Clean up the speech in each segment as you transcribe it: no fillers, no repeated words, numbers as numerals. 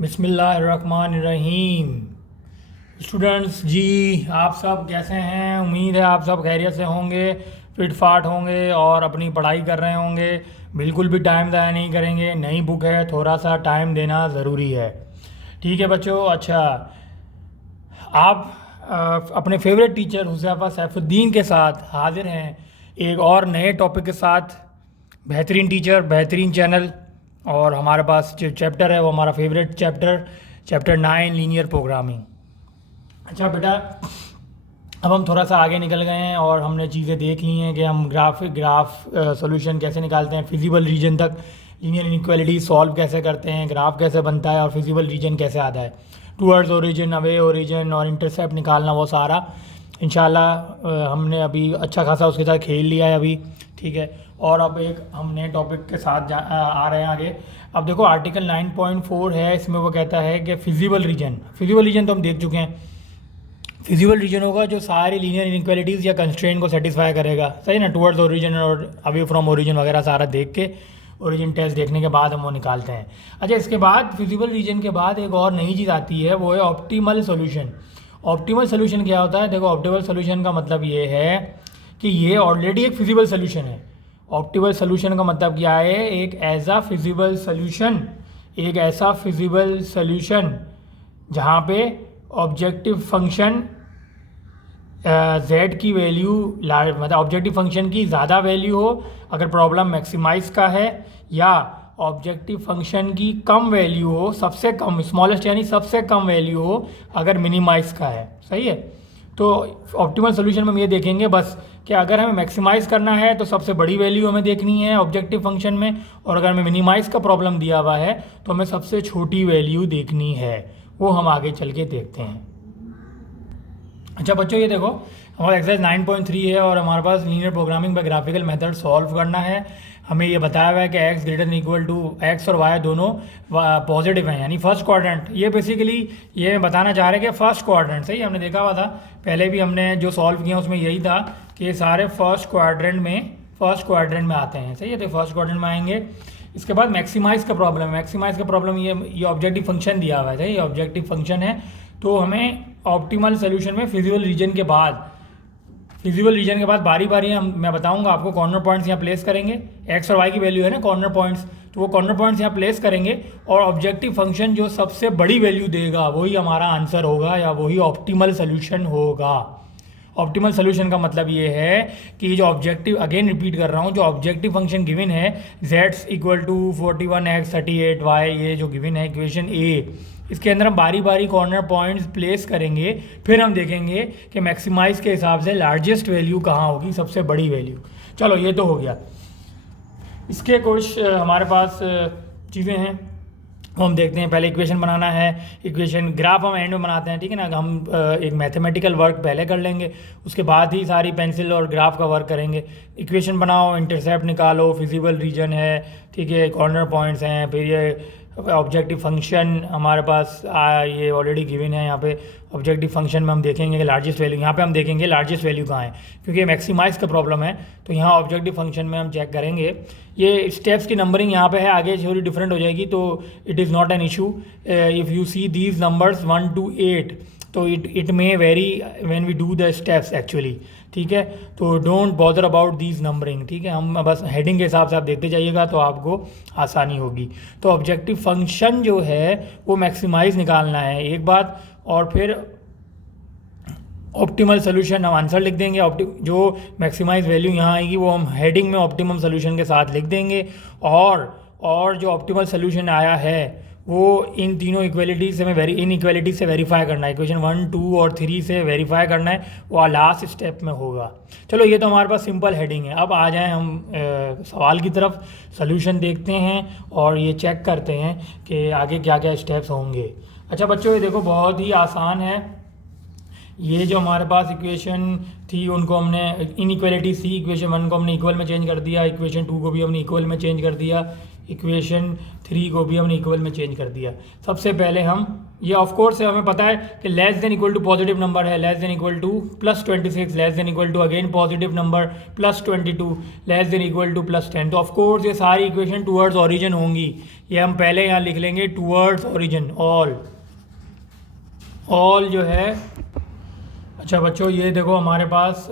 बिस्मिल्लाहिर्रहमानिर्रहीम। स्टूडेंट्स जी, आप सब कैसे हैं? उम्मीद है आप सब खैरियत से होंगे, फिट फाट होंगे और अपनी पढ़ाई कर रहे होंगे। बिल्कुल भी टाइम ज़ाया नहीं करेंगे। नई बुक है, थोड़ा सा टाइम देना ज़रूरी है। ठीक है बच्चों। अच्छा, आप अपने फेवरेट टीचर हुज़ैफ़ा सैफुद्दीन के साथ हाजिर हैं एक और नए टॉपिक के साथ। बेहतरीन टीचर, बेहतरीन चैनल। और हमारे पास जो चैप्टर है वो हमारा फेवरेट चैप्टर 9 लीनियर प्रोग्रामिंग। अच्छा बेटा, अब हम थोड़ा सा आगे निकल गए हैं और हमने चीज़ें देख ली हैं कि हम ग्राफ सॉल्यूशन कैसे निकालते हैं, फिजिबल रीजन तक लीनियर इनइक्वालिटी सॉल्व कैसे करते हैं, ग्राफ कैसे बनता है और फिजिबल रीजन कैसे आता है, टूवर्ड्स ओरिजिन, अवे ओरिजिन और इंटरसेप्ट निकालना, वो सारा इंशाल्लाह हमने अभी अच्छा खासा उसके साथ खेल लिया है अभी। ठीक है। और अब एक हम नए टॉपिक के साथ आ रहे हैं आगे। अब देखो आर्टिकल 9.4 है, इसमें वो कहता है कि फिजिबल रीजन तो हम देख चुके हैं। फिजिबल रीजन होगा जो सारी लीनियर इनइक्वालिटीज़ या कंस्ट्रेंट को सेटिस्फाई करेगा, सही ना। टुवर्ड्स ओरिजिन और अवे फ्रॉम ओरिजिन वगैरह सारा देख के ओरिजिन टेस्ट देखने के बाद हम वो निकालते हैं। अच्छा, इसके बाद फिजिबल रीजन के बाद एक और नई चीज़ आती है, वो है ऑप्टिमल सोल्यूशन। ऑप्टिमल सोल्यूशन क्या होता है? देखो, ऑप्टिमल सोल्यूशन का मतलब ये है कि ये ऑलरेडी एक फिजिबल सोल्यूशन है। ऑप्टिमल सोल्यूशन का मतलब क्या है? एक ऐसा फिजिबल सोल्यूशन जहाँ पे ऑब्जेक्टिव फंक्शन z की वैल्यू मतलब ऑब्जेक्टिव फंक्शन की ज़्यादा वैल्यू हो अगर प्रॉब्लम मैक्सिमाइज का है, या ऑब्जेक्टिव फंक्शन की कम वैल्यू हो, सबसे कम, स्मॉलेस्ट यानी सबसे कम वैल्यू हो अगर मिनिमाइज का है। सही है। तो ऑप्टिमल सोल्यूशन में हम ये देखेंगे बस कि अगर हमें मैक्सिमाइज़ करना है तो सबसे बड़ी वैल्यू हमें देखनी है ऑब्जेक्टिव फंक्शन में, और अगर हमें मिनिमाइज़ का प्रॉब्लम दिया हुआ है तो हमें सबसे छोटी वैल्यू देखनी है। वो हम आगे चल के देखते हैं। अच्छा बच्चों, ये देखो हमारा एक्सरसाइज 9.3 है और हमारे पास linear programming by graphical method solve करना है। हमें ये बताया हुआ है कि x greater equal to x और y दोनों पॉजिटिव हैं, यानी फर्स्ट क्वाड्रेंट। ये बेसिकली ये बताना चाह रहे हैं कि फर्स्ट क्वाड्रेंट, सही हमने देखा हुआ था पहले भी, हमने जो सॉल्व किया उसमें यही था कि सारे फर्स्ट क्वाड्रेंट में आते हैं। सही है, तो फर्स्ट क्वाड्रेंट में आएंगे। इसके बाद मैक्सिमाइज़ का प्रॉब्लम ये ऑब्जेक्टिव फंक्शन दिया हुआ है। सही, ऑब्जेक्टिव फंक्शन है। तो हमें ऑप्टिमल सोल्यूशन में फिजिबल रीजन के बाद बारी बारी मैं बताऊंगा आपको कॉर्नर पॉइंट्स यहाँ प्लेस करेंगे। एक्स और वाई की वैल्यू है ना कॉर्नर पॉइंट्स, तो वो कॉर्नर पॉइंट्स यहाँ प्लेस करेंगे और ऑब्जेक्टिव फंक्शन जो सबसे बड़ी वैल्यू देगा वही हमारा आंसर होगा या वही ऑप्टिमल सोल्यूशन होगा। ऑप्टिमल सोल्यूशन का मतलब ये है कि जो ऑब्जेक्टिव, अगेन रिपीट कर रहा हूँ, जो ऑब्जेक्टिव फंक्शन गिवन है z equal to 41x 38y, ये जो गिवन है इक्वेशन ए, इसके अंदर हम बारी बारी कॉर्नर पॉइंट्स प्लेस करेंगे। फिर हम देखेंगे कि मैक्सिमाइज के हिसाब से लार्जेस्ट वैल्यू कहाँ होगी, सबसे बड़ी वैल्यू। चलो ये तो हो गया। इसके कुछ हमारे पास चीज़ें हैं, हम देखते हैं। पहले इक्वेशन बनाना है, इक्वेशन ग्राफ हम एंड में बनाते हैं, ठीक है ना। हम एक मैथमेटिकल वर्क पहले कर लेंगे, उसके बाद ही सारी पेंसिल और ग्राफ का वर्क करेंगे। इक्वेशन बनाओ, इंटरसेप्ट निकालो, फिजिबल रीजन है, ठीक है, कॉर्नर पॉइंट्स हैं, फिर ये ऑब्जेक्टिव फंक्शन हमारे पास ये ऑलरेडी गिवन है। यहाँ पे ऑब्जेक्टिव फंक्शन में हम देखेंगे कि लार्जेस्ट वैल्यू, यहाँ पे हम देखेंगे लार्जेस्ट वैल्यू कहाँ है, क्योंकि मैक्सिमाइज का प्रॉब्लम है। तो यहाँ ऑब्जेक्टिव फंक्शन में हम चेक करेंगे। ये स्टेप्स की नंबरिंग यहाँ पे है, आगे थोड़ी डिफरेंट हो जाएगी, तो it is not an issue. If you see these numbers 1 to 8, तो it may very when we do the steps actually, ठीक है। तो don't bother about these numbering, ठीक है। हम बस हेडिंग के हिसाब से आप देखते जाइएगा तो आपको आसानी होगी। तो ऑब्जेक्टिव फंक्शन जो है वो मैक्सिमाइज निकालना है एक बात, और फिर ऑप्टिमल सोल्यूशन हम आंसर लिख देंगे। जो मैक्सिमाइज वैल्यू यहाँ आएगी वो हम हेडिंग में ऑप्टिमम सोल्यूशन के साथ लिख देंगे, और जो ऑप्टिमल सोल्यूशन आया है वो इन तीनों इक्वलिटीज से इनइक्वालिटीज से वेरीफाई करना है, इक्वेशन 1, 2 और 3 से वेरीफाई करना है, वो लास्ट स्टेप में होगा। चलो ये तो हमारे पास सिंपल हेडिंग है। अब आ जाएं हम सवाल की तरफ, सोल्यूशन देखते हैं और ये चेक करते हैं कि आगे क्या क्या स्टेप्स होंगे। अच्छा बच्चों, ये देखो बहुत ही आसान है। ये जो हमारे पास इक्वेशन थी उनको हमने इनइक्वालिटी सी, इक्वेशन 1 को हमने इक्वल में चेंज कर दिया, इक्वेशन 2 को भी हमने इक्वल में चेंज कर दिया, इक्वेशन 3 को भी हमने इक्वल में चेंज कर दिया। सबसे पहले हम ये ऑफ कोर्स हमें पता है कि less than equal to positive number है, less than equal to +26, less than equal to again positive number +22, less than equal to +10। तो ऑफ कोर्स ये सारी इक्वेशन टूवर्ड्स ओरिजिन होंगी। ये हम पहले यहाँ लिख लेंगे टूवर्ड्स ओरिजिन, ऑल जो है। अच्छा बच्चों, ये देखो हमारे पास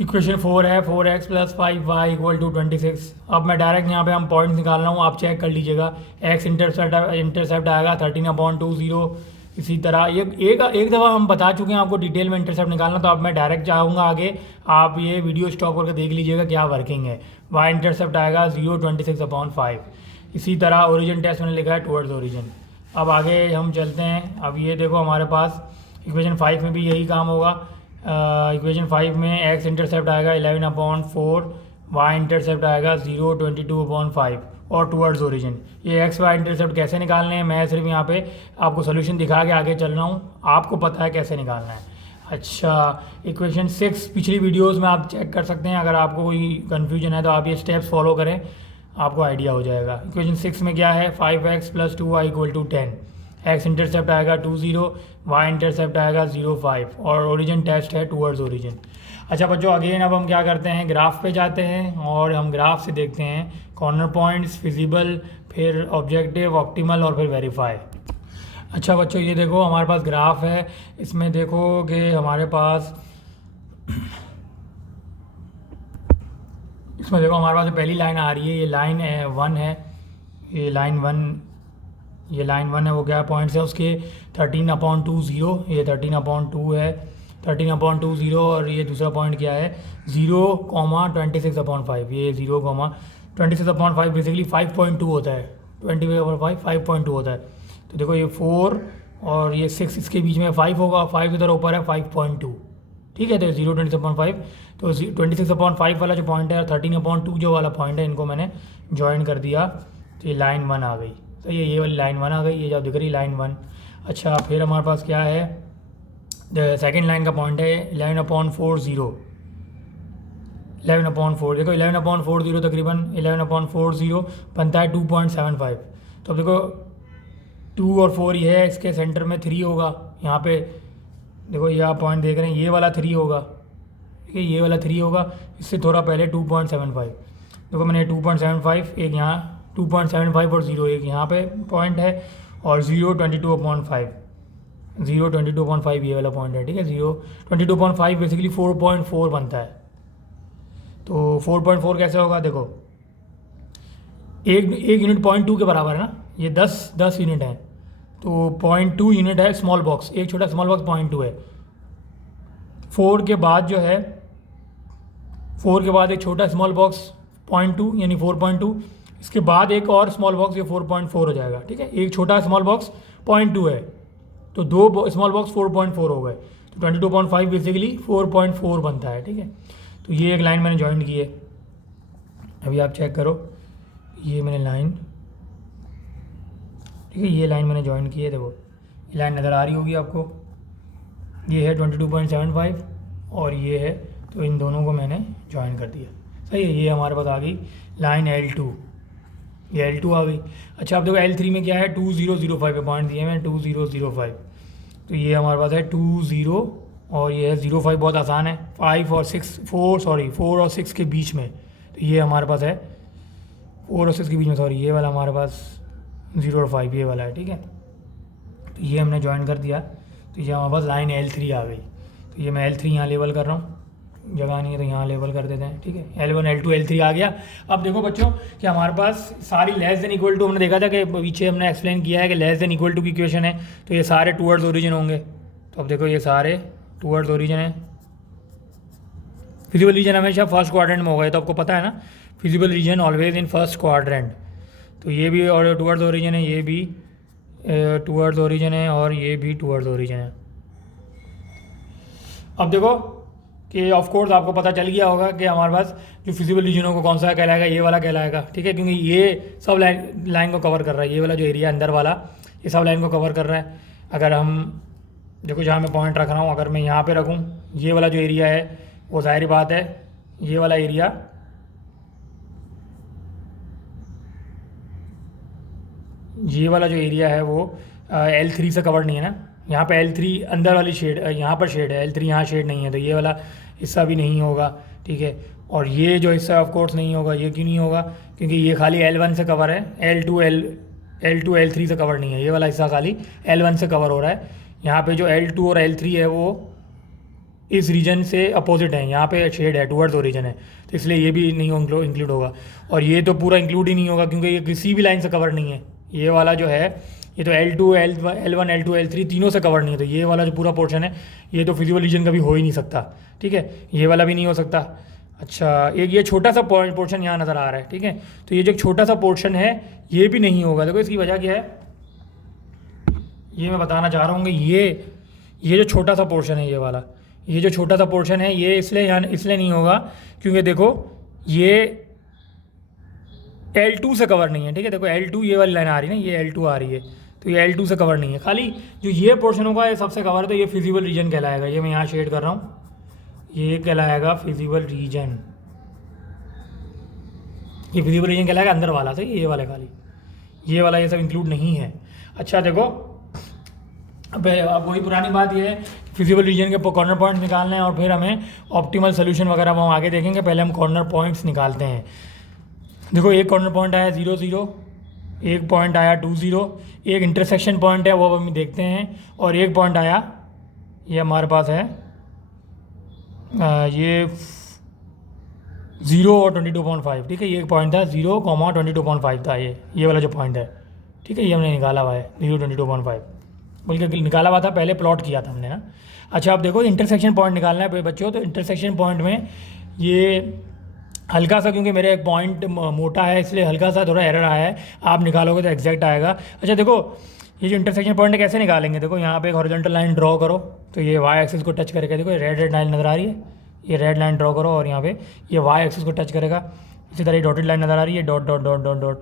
इक्वेशन 4 है, 4x + 5y = 26। अब मैं डायरेक्ट यहाँ पे हम पॉइंट्स निकाल रहा हूँ, आप चेक कर लीजिएगा। x इंटरसेप्ट आएगा 13/20। इसी तरह ये एक दफ़ा हम बता चुके हैं आपको डिटेल में इंटरसेप्ट निकालना, तो अब मैं डायरेक्ट जाऊँगा आगे, आप ये वीडियो स्टॉप करके देख लीजिएगा क्या वर्किंग है। y इंटरसेप्ट आएगा 0.26/5। इसी तरह ओरिजिन टेस्ट मैंने लिखा है टूवर्ड्स ओरिजिन। अब आगे हम चलते हैं। अब ये देखो हमारे पास इक्वेशन 5 में भी यही काम होगा। इक्वेशन 5 में x इंटरसेप्ट आएगा 11/4, y इंटरसेप्ट आएगा 0.22/5 और टूवर्ड्स ओरिजिन। ये x y इंटरसेप्ट कैसे निकालने हैं, मैं सिर्फ यहाँ पे आपको सोल्यूशन दिखा के आगे चल रहा हूँ, आपको पता है कैसे निकालना है। अच्छा, इक्वेशन 6 पिछली वीडियोस में आप चेक कर सकते हैं। अगर आपको कोई कन्फ्यूजन है तो आप ये स्टेप्स फॉलो करें, आपको आइडिया हो जाएगा। इक्वेशन 6 में क्या है, 5x + 2y = 10। x इंटरसेप्ट आएगा 20, y इंटरसेप्ट आएगा 0.5 और ओरिजिन टेस्ट है टूवर्ड्स ओरिजिन। अच्छा बच्चों, अगेन अब हम क्या करते हैं, ग्राफ पे जाते हैं और हम ग्राफ से देखते हैं कॉर्नर पॉइंट्स, फिजिबल, फिर ऑब्जेक्टिव, ऑप्टिमल और फिर वेरीफाई। अच्छा बच्चों, ये देखो हमारे पास ग्राफ है। इसमें देखो कि हमारे पास इसमें देखो हमारे पास पहली लाइन आ रही है, ये लाइन 1 है, ये लाइन 1 है। वो क्या पॉइंट्स है उसके, 13/20, ये 13/2 है, 13/20। और ये दूसरा पॉइंट क्या है, 0,26/5। ये 0,26/5 बेसिकली 5.2 होता है, 20/5 5.2 होता है। तो देखो ये 4 और ये 6, इसके बीच में 5 होगा, 5 इधर ऊपर है 5.2, ठीक है। तो 0.26/5, तो 26/5 वाला जो पॉइंट है, 13/2 जो वाला पॉइंट है, इनको मैंने ज्वाइन कर दिया, तो ये लाइन 1 आ गई। तो ये वाली लाइन 1 आ गई, ये जब दिख रही लाइन 1। अच्छा, फिर हमारे पास क्या है, सेकेंड लाइन का पॉइंट है 11/40, 11/4। देखो 11/40 तकरीबन 11/40 बनता है 2.75। तो अब देखो 2 और 4 ये है, इसके सेंटर में 3 होगा। यहाँ पे देखो ये आप पॉइंट देख रहे हैं, ये वाला 3 होगा, ठीक है, ये वाला 3 होगा, इससे थोड़ा पहले 2.75। देखो मैंने 2.75, एक यहाँ 2.75 और 0 एक यहाँ पे पॉइंट है, और 0.22/5, 0.22/5 ये वाला पॉइंट है, ठीक है। 0.22/5 बेसिकली 4.4 बनता है। तो 4.4 कैसे होगा, देखो एक यूनिट 0.2 के बराबर है ना, ये 10 यूनिट है, तो 0.2 यूनिट है स्मॉल बॉक्स, एक छोटा स्मॉल बॉक्स 0.2 है। 4 के बाद जो है, 4 के बाद एक छोटा स्मॉल बॉक्स 0.2 यानी 4.2, इसके बाद एक और स्मॉल बॉक्स, ये 4.4 हो जाएगा, ठीक है। एक छोटा स्मॉल बॉक्स 0.2 है, तो 2 स्मॉल बॉक्स 4.4 हो गए, तो 22.5 बेसिकली 4.4 बनता है, ठीक है। तो ये एक लाइन मैंने ज्वाइन की है, अभी आप चेक करो, ये मैंने लाइन, ठीक है, ये लाइन मैंने ज्वाइन की है। देखो ये लाइन नज़र आ रही होगी आपको, ये है 22.75 और ये है, तो इन दोनों को मैंने ज्वाइन कर दिया, सही है। ये हमारे पास आ गई लाइन L2, ये L2 आ गई। अच्छा, अब देखो L3 में क्या है, 2005 पे पॉइंट दिए हैं, 2005। तो ये हमारे पास है 20 और ये है 05, बहुत आसान है, 4 और 6 के बीच में। तो ये हमारे पास है 4 और 6 के बीच में, सॉरी, ये वाला हमारे पास 0 और 5 ये वाला है, ठीक है। तो ये हमने ज्वाइन कर दिया, तो ये हमारे पास लाइन L3 आ गई। तो ये मैं L3 यहाँ लेवल कर रहा हूँ, जगह नहीं है तो यहाँ लेवल कर देते हैं, ठीक है। L1 L2 L3 आ गया। अब देखो बच्चों कि हमारे पास सारी लेस देन इक्वल टू, हमने देखा था कि पीछे हमने एक्सप्लेन किया है कि लेस देन इक्वल टू की इक्वेशन है, तो ये सारे टूवर्ड्स ओरिजिन होंगे। तो अब देखो ये सारे टूवर्ड्स ओरिजिन है। फिजिबल रीजन हमेशा फर्स्ट क्वाड्रेंट में होगा, ये तो आपको पता है ना, feasible region always in first quadrant. तो ये भी और टूवर्ड्स ओरिजिन है, ये भी टूवर्ड्स ओरिजिन है और ये भी टूवर्ड्स ओरिजिन है। अब देखो कि ऑफ कोर्स आपको पता चल गया होगा कि हमारे पास जो फिजिबल रीजनों को कौन सा कहलाएगा, ये वाला कहलाएगा, ठीक है, क्योंकि ये सब लाइन को कवर कर रहा है, ये वाला जो एरिया अंदर वाला ये सब लाइन को कवर कर रहा है। अगर हम देखो जहाँ मैं पॉइंट रख रहा हूँ, अगर मैं यहाँ पे रखूँ, ये वाला जो एरिया है वो जाहिर बात है ये वाला एरिया जो एरिया है वो L3 से कवर नहीं है ना, यहाँ पे L3 अंदर वाली शेड, यहाँ पर शेड है, L3 यहाँ शेड नहीं है, तो ये वाला हिस्सा भी नहीं होगा, ठीक है। और ये जो हिस्सा ऑफ कोर्स नहीं होगा, ये क्यों नहीं होगा, क्योंकि ये खाली L1 से कवर है, L2 L3 से कवर नहीं है, ये वाला हिस्सा खाली L1 से कवर हो रहा है। यहाँ पे जो L2 और L3 है वो इस रीजन से अपोजिट है, यहाँ पे शेड है, टूवर्ड्स ओरिजिन है, तो इसलिए ये भी नहीं इंक्लूड होगा। और ये तो पूरा इंक्लूड ही नहीं होगा क्योंकि ये किसी भी लाइन से कवर नहीं है, ये वाला जो है ये तो L2 L1 L2 L3 तीनों से कवर नहीं है, तो ये वाला जो पूरा पोर्शन है ये तो फिजिबल रीजन का भी हो ही नहीं सकता, ठीक है। ये वाला भी नहीं हो सकता। अच्छा, एक ये छोटा सा पोर्शन यहाँ नज़र आ रहा है, ठीक है, तो ये जो छोटा सा पोर्शन है ये भी नहीं होगा। देखो इसकी वजह क्या है, ये मैं बताना चाह रहा हूँ कि ये जो छोटा सा पोर्शन है, ये जो छोटा सा पोर्शन है ये इसलिए नहीं होगा क्योंकि देखो ये L2 से कवर नहीं है, ठीक है। देखो L2 ये वाली लाइन आ रही है ना, ये L2 आ रही है, तो ये L2 से कवर नहीं है, खाली जो ये पोर्शन होगा ये सबसे कवर है, तो ये फिजिबल रीजन कहलाएगा। ये मैं यहाँ शेड कर रहा हूँ, ये कहलाएगा फिजिबल रीजन, ये फिजिबल रीजन कहलाएगा अंदर वाला, सही, ये वाला खाली, ये वाला ये सब इंक्लूड नहीं है। अच्छा देखो, अब वही पुरानी बात ये है, फिजिबल रीजन के कॉर्नर पॉइंट्स निकालने हैं और फिर हमें ऑप्टिमल सोल्यूशन वगैरह वो हम आगे देखेंगे, पहले हम कॉर्नर पॉइंट्स निकालते हैं। देखो एक कॉर्नर पॉइंट आया 0 0, एक पॉइंट आया 2 0, एक इंटरसेक्शन पॉइंट है वो अब हम देखते हैं, और एक पॉइंट आया ये हमारे पास है ये 0 और 22.5, ठीक है। ये एक पॉइंट था 0, 22.5 था, ये वाला जो पॉइंट है, ठीक है, ये हमने निकाला हुआ है 0 22.5, बल्कि निकाला हुआ था, पहले प्लॉट किया था हमने ना। अच्छा अब देखो इंटरसेक्शन पॉइंट निकालना है बच्चों, तो इंटरसेक्शन पॉइंट में ये हल्का सा, क्योंकि मेरा एक पॉइंट मोटा है इसलिए हल्का सा थोड़ा एरर आया है, आप निकालोगे तो एग्जैक्ट आएगा। अच्छा देखो ये जो इंटरसेक्शन पॉइंट है कैसे निकालेंगे, देखो यहाँ पे एक हॉरिजॉन्टल लाइन ड्रॉ करो, तो ये वाई एक्सिस को टच करेगा, देखो रेड लाइन नज़र आ रही है, ये रेड लाइन ड्रॉ करो और यहाँ पे ये वाई एक्सिस को टच करेगा। इसी तरह ये डॉटेड लाइन नज़र आ रही है, dot dot dot dot dot,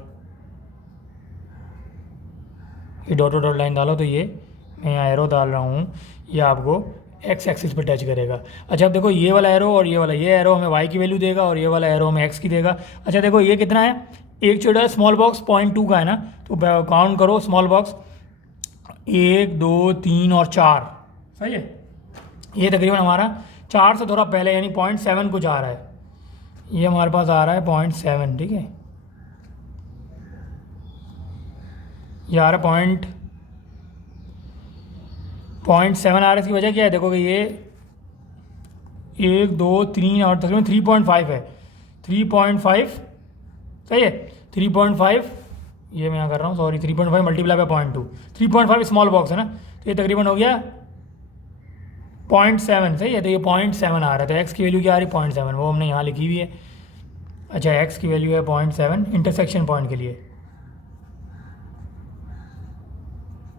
ये डॉट डॉट लाइन डालो, तो ये मैं यहाँ एरो डाल रहा हूँ, ये आपको एक्स एक्सिस पे टच करेगा। अच्छा अब देखो ये वाला एरो और ये एरो हमें वाई की वैल्यू देगा और ये वाला एरो हमें एक्स की देगा। अच्छा देखो ये कितना है, एक छोटा स्मॉल बॉक्स 0.2 का है ना, तो काउंट करो स्मॉल बॉक्स 1 2 3 और 4, सही है। ये तकरीबन हमारा 4 से थोड़ा पहले यानी 0.7 कुछ आ रहा है, ये हमारे पास आ रहा है 0.7, ठीक है, ये आ रहा है 0.7 आ रहा है। इसकी वजह क्या है, देखो कि ये 1 2 3 और तकरीबन 3.5 है, 3.5 सही है, 3.5 ये मैं यहाँ कर रहा हूँ, sorry 3.5 multiply by 0.2, 3.5 small box है ना, तो ये तकरीबन हो गया 0.7, सही है, तो ये 0.7 आ रहा है। तो एक्स की वैल्यू क्या आ रही है 0.7, वो हमने यहाँ लिखी हुई है। अच्छा एक्स की वैल्यू है 0.7 इंटरसेक्शन पॉइंट के लिए,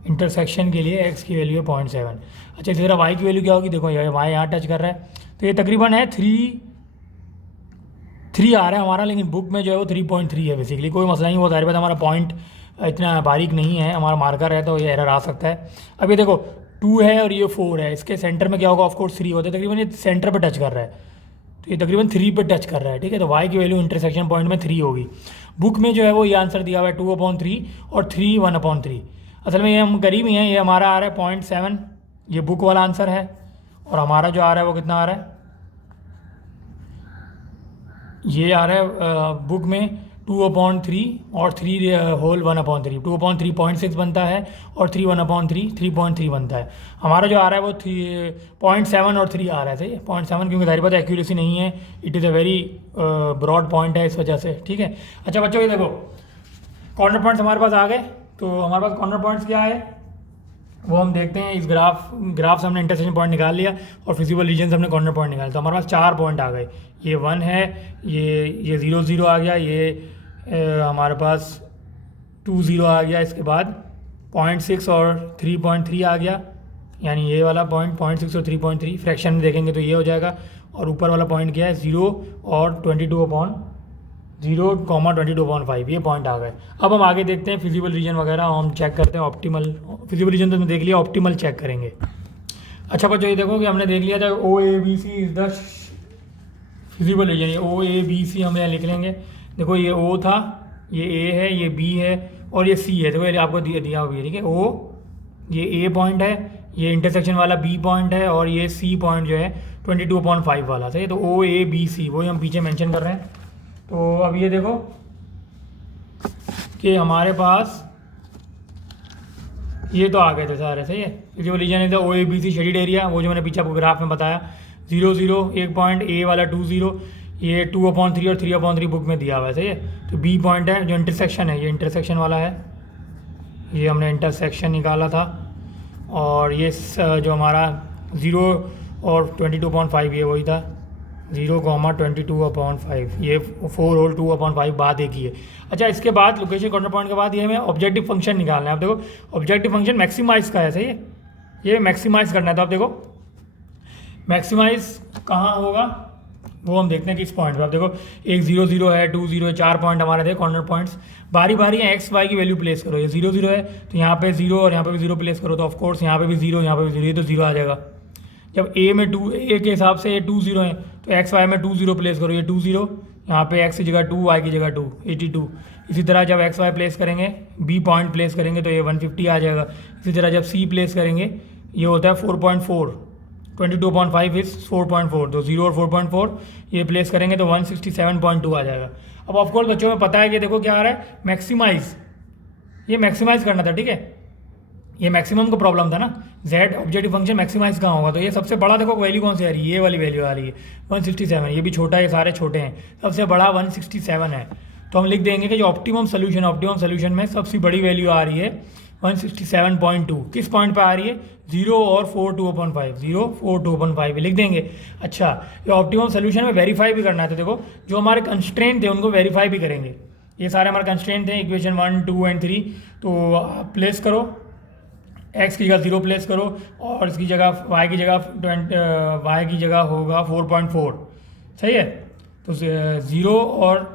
इंटरसेक्शन के लिए एक्स की वैल्यू है 0.7। अच्छा इसी तरह वाई की वैल्यू क्या होगी, देखो ये वाई यहाँ टच कर रहा है, तो ये तकरीबन है 3 आ रहा है हमारा, लेकिन बुक में जो है वो 3.3 है बेसिकली, कोई मसला नहीं, वो सारी बात हमारा पॉइंट इतना बारीक नहीं है, हमारा मार्कर है तो ये एरर आ सकता है। अब ये देखो 2 है और ये 4 है, इसके सेंटर में क्या होगा, ऑफकोर्स 3 होता है, तकरीबन ये सेंटर पर टच कर रहा है, तो ये तकरीबन 3 पर टच कर रहा है, ठीक है। तो वाई की वैल्यू इंटरसेक्शन पॉइंट में 3 होगी। बुक में जो है वो ये आंसर दिया हुआ है 2/3 और 3 1/3। असल में ये हम करीब ही हैं, ये हमारा आ रहा है 0.7, ये बुक वाला आंसर है, और हमारा जो आ रहा है वो कितना आ रहा है, ये आ रहा है बुक में 2/3 और 3 होल 1/3, 2/3 0.6 बनता है और 3 1/3 3.3 बनता है। हमारा जो आ रहा है वो 0.7 और 3 आ रहा है, सही है 0.7, क्योंकि सारी बात एक्यूरेसी नहीं है, it is a very broad point है इस वजह से, ठीक है। अच्छा बच्चों ये देखो कॉर्नर पॉइंट्स हमारे पास आ गए, तो हमारे पास कॉर्नर पॉइंट्स क्या है वो हम देखते हैं। इस ग्राफ से हमने इंटरसेक्शन पॉइंट निकाल लिया और फिजिबल रीजन से हमने कॉर्नर पॉइंट निकाला, तो हमारे पास 4 पॉइंट आ गए, ये 1 है, ये 0 0 आ गया, ये हमारे पास 2 0 आ गया, इसके बाद 0.6 और 3.3 आ गया, यानी ये वाला पॉइंट 0.6 और 3.3 फ्रैक्शन में देखेंगे तो ये हो जाएगा, और ऊपर वाला पॉइंट क्या है 0 और 22/5, ये पॉइंट आ गए। अब हम आगे देखते हैं फिजिबल रीजन वगैरह, हम चेक करते हैं ऑप्टिमल, फिजिबल रीजन तो हमने देख लिया, ऑप्टिमल चेक करेंगे। अच्छा बच्चों ये देखो कि हमने देख लिया था OABC is the feasible region, ये OABC हम यहाँ लिख लेंगे। देखो ये O था, ये A है, ये B है और ये C है, देखो ये आपको दिया हुआ है, ठीक है, ये ए पॉइंट है, ये इंटरसेक्शन वाला बी पॉइंट है, और ये सी पॉइंट जो है 22/5 वाला, सही है। तो ओ ए बी सी वही हम पीछे मेंशन कर रहे हैं। तो अब ये देखो कि हमारे पास ये तो आ गए थे सारे, सही है। इसी को रीजन है O A B C shaded area, वो जो मैंने पीछे आपको ग्राफ में बताया, 0 0 1 पॉइंट, ए वाला 2 0, ये 2/3 और 3/3 बुक में दिया हुआ है, सही है। तो बी पॉइंट है जो इंटरसेक्शन है, ये इंटरसेक्शन वाला है, ये हमने इंटरसेक्शन निकाला था। और ये जो हमारा 0 और 22/5 ये वही था, 0, 22/5, ये 4 और 2/5 बात एक ही है। अच्छा, इसके बाद लोकेशन कॉर्नर पॉइंट के बाद ये हमें ऑब्जेक्टिव फंक्शन निकालना है। आप देखो ऑब्जेक्टिव फंक्शन मैक्सिमाइज का है, सही है, ये मैक्सिमाइज करना है। तो आप देखो मैक्सिमाइज कहाँ होगा वो हम देखते हैं किस पॉइंट पे। आप देखो एक 0 0 है, 2 0 है, 4 पॉइंट हमारे थे कॉर्नर पॉइंट्स। बारी बारी एक्स वाई की वैल्यू प्लेस करो। ये 0 0 है तो यहाँ पे 0 और यहाँ पे भी 0 प्लेस करो, तो ऑफकोर्स यहाँ पे भी 0, यहाँ पे भी 0, ये तो 0 आ जाएगा। जब ए में 2, ए के हिसाब से ये 2 0 है तो एक्स वाई में 2 0 प्लेस करो, ये 2 0, यहाँ पे एक्स की जगह 2, वाई की जगह 2, 82। इसी तरह जब एक्स वाई प्लेस करेंगे, बी पॉइंट प्लेस करेंगे तो ये 150 आ जाएगा। इसी तरह जब सी प्लेस करेंगे ये होता है 4.4, 22/5 इज 4.4, तो 0 और 4.4 ये प्लेस करेंगे तो 167.2 आ जाएगा। अब ऑफकोर्स बच्चों में पता है कि देखो क्या आ रहा है, मैक्सिमाइज, ये मैक्सिमाइज करना था, ठीक है, ये मैक्सिमम का प्रॉब्लम था ना। z ऑब्जेक्टिव फंक्शन मैक्सिमाइज कहाँ होगा, तो ये सबसे बड़ा देखो वैल्यू कौन सी आ रही है, ये वाली वैल्यू आ रही है 167। ये भी छोटा है, ये सारे छोटे हैं, सबसे बड़ा 167 है। तो हम लिख देंगे कि जो ऑप्टिमम सोल्यूशन में सबसे बड़ी वैल्यू आ रही है 167.2। किस पॉइंट पे आ रही है, 0 और 4/2/5, 0 4/2/5 लिख देंगे। अच्छा, ये ऑप्टिमम सोल्यूशन में वेरीफाई भी करना है, तो देखो जो हमारे कंस्ट्रेंट थे उनको वेरीफाई भी करेंगे। ये सारे हमारे कंस्ट्रेंट थे, इक्वेशन 1 2 एंड 3, तो प्लेस करो, एक्स की जगह 0 प्लेस करो और इसकी जगह वाई की जगह होगा 4.4, सही है। तो 0 और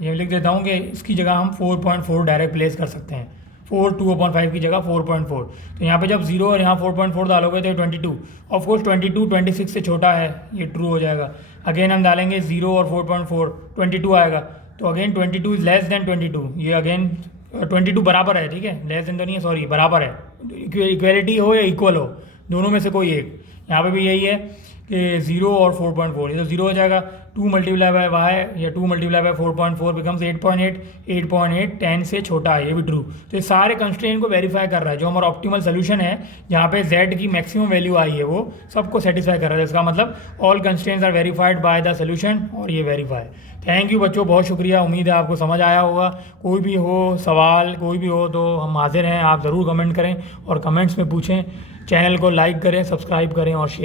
ये लिख देता हूँ कि इसकी जगह हम 4.4 डायरेक्ट प्लेस कर सकते हैं, 4/2/5 की जगह 4.4। तो यहाँ पे जब 0 और यहाँ 4.4 डालोगे तो 22, ऑफकोर्स 22 26 से छोटा है, ये ट्रू हो जाएगा। अगेन हम डालेंगे 0 और 4.4, 22 आएगा, तो अगेन 22 इज लेस देन 22, ये अगेन 22 बराबर है, ठीक है, लेस देन तो नहीं है, सॉरी, बराबर है। इक्वेलिटी हो या इक्वल हो, दोनों में से कोई एक। यहाँ पे भी यही है कि 0 और 4.4, ये तो 0 हो जाएगा, 2 मल्टीप्लाई बाय वाई या 2 मल्टीप्लाई बाय 4.4 बिकम्स 8.8, 8.8 10 से छोटा है, ये भी ट्रू। तो ये सारे कंस्ट्रेंट को वेरीफाई कर रहा है। जो हमारा ऑप्टिमल सोल्यूशन है जहाँ पे z की मैक्सिमम वैल्यू आई है वो सबको सेटिस्फाई कर रहा है। इसका मतलब all constraints are verified by the solution, और ये वेरीफाई। थैंक यू बच्चों, बहुत शुक्रिया, उम्मीद है आपको समझ आया होगा। कोई भी हो सवाल, कोई भी हो, तो हम हाजिर हैं, आप ज़रूर कमेंट करें और कमेंट्स में पूछें। चैनल को लाइक करें, सब्सक्राइब करें और शेयर